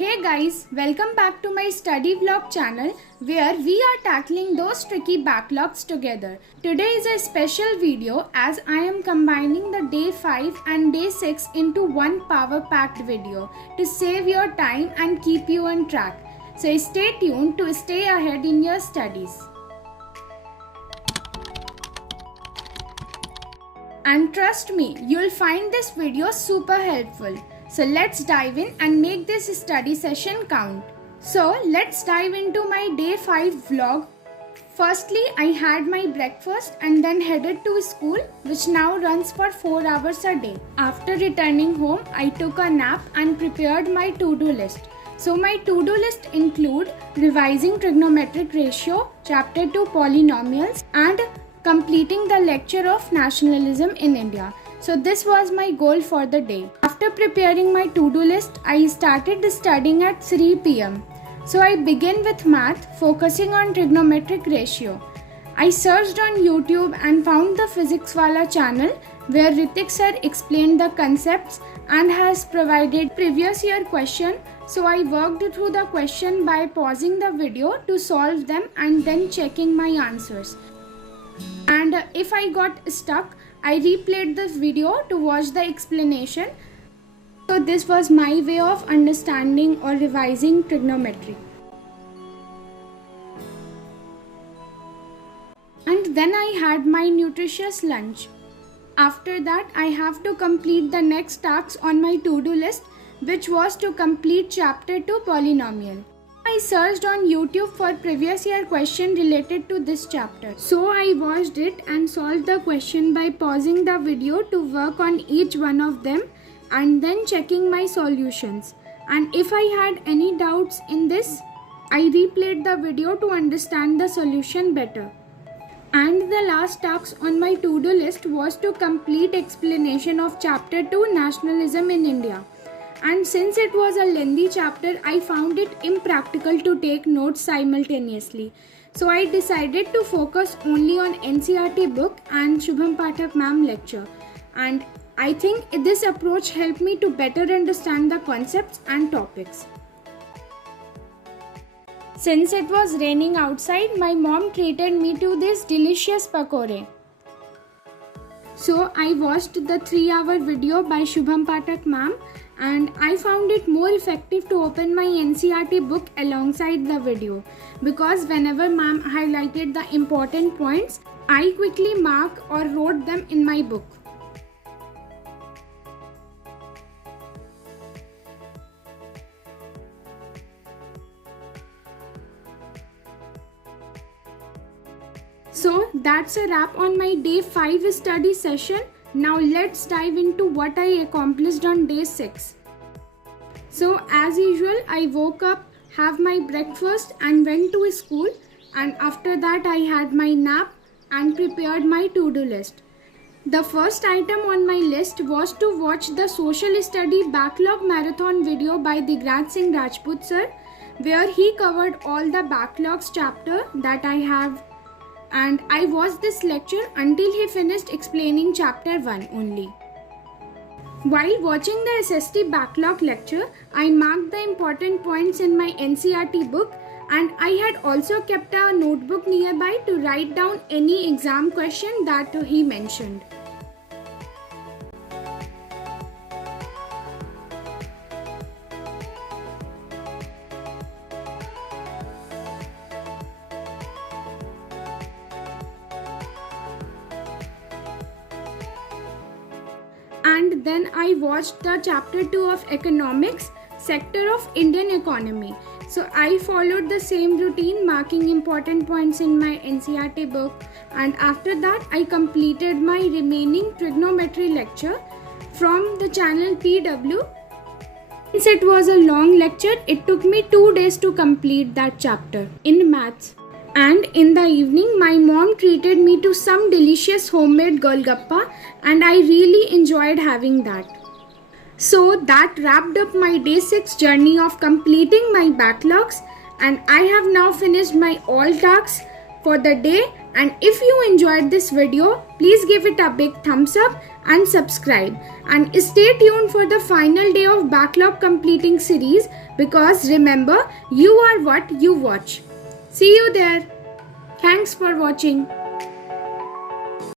Hey guys, welcome back to my study vlog channel where we are tackling those tricky backlogs together. Today is a special video as I am combining the day 5 and day 6 into one power-packed video to save your time and keep you on track. So stay tuned to stay ahead in your studies. And trust me, you'll find this video super helpful. So let's dive in and make this study session count. So let's dive into my day 5 vlog. Firstly, I had my breakfast and then headed to school, which now runs for 4 hours a day. After returning home, I took a nap and prepared my to-do list. So my to-do list include revising trigonometric ratio, chapter 2 polynomials, and completing the lecture of Nationalism in India. So this was my goal for the day. After preparing my to-do list, I started studying at 3 p.m. So I began with math, focusing on trigonometric ratio. I searched on YouTube and found the Physics Wala channel where Ritik sir explained the concepts and has provided previous year question. So I worked through the question by pausing the video to solve them and then checking my answers. And if I got stuck, I replayed this video to watch the explanation. So this was my way of understanding or revising trigonometry. And then I had my nutritious lunch. After that, I have to complete the next task on my to-do list, which was to complete chapter 2 polynomial. I searched on YouTube for previous year question related to this chapter. So I watched it and solved the question by pausing the video to work on each one of them and then checking my solutions. And if I had any doubts in this, I replayed the video to understand the solution better. And the last task on my to-do list was to complete explanation of chapter 2 Nationalism in India. And since it was a lengthy chapter, I found it impractical to take notes simultaneously. So I decided to focus only on NCERT book and Shubham Pathak ma'am lecture. And I think this approach helped me to better understand the concepts and topics. Since it was raining outside, my mom treated me to this delicious pakore. So I watched the 3-hour video by Shubham Pathak ma'am and I found it more effective to open my NCERT book alongside the video because whenever ma'am highlighted the important points, I quickly mark or wrote them in my book. So that's a wrap on my day 5 study session. Now let's dive into what I accomplished on day 6. So as usual, I woke up, have my breakfast and went to school, and after that I had my nap and prepared my to-do list. The first item on my list was to watch the social study backlog marathon video by Digraj Singh Rajput sir, where he covered all the backlogs chapter that I have. And I watched this lecture until he finished explaining chapter 1 only. While watching the SST backlog lecture, I marked the important points in my NCERT book and I had also kept a notebook nearby to write down any exam question that he mentioned. And then I watched the chapter 2 of economics, sector of Indian economy. So I followed the same routine, marking important points in my NCERT book, and after that I completed my remaining trigonometry lecture from the channel PW. Since it was a long lecture, it took me 2 days to complete that chapter in maths. And in the evening, my mom treated me to some delicious homemade golgappa and I really enjoyed having that. So that wrapped up my day 6 journey of completing my backlogs, and I have now finished my all tasks for the day. And if you enjoyed this video, please give it a big thumbs up and subscribe. And stay tuned for the final day of backlog completing series Because remember, you are what you watch. See you there. Thanks for watching.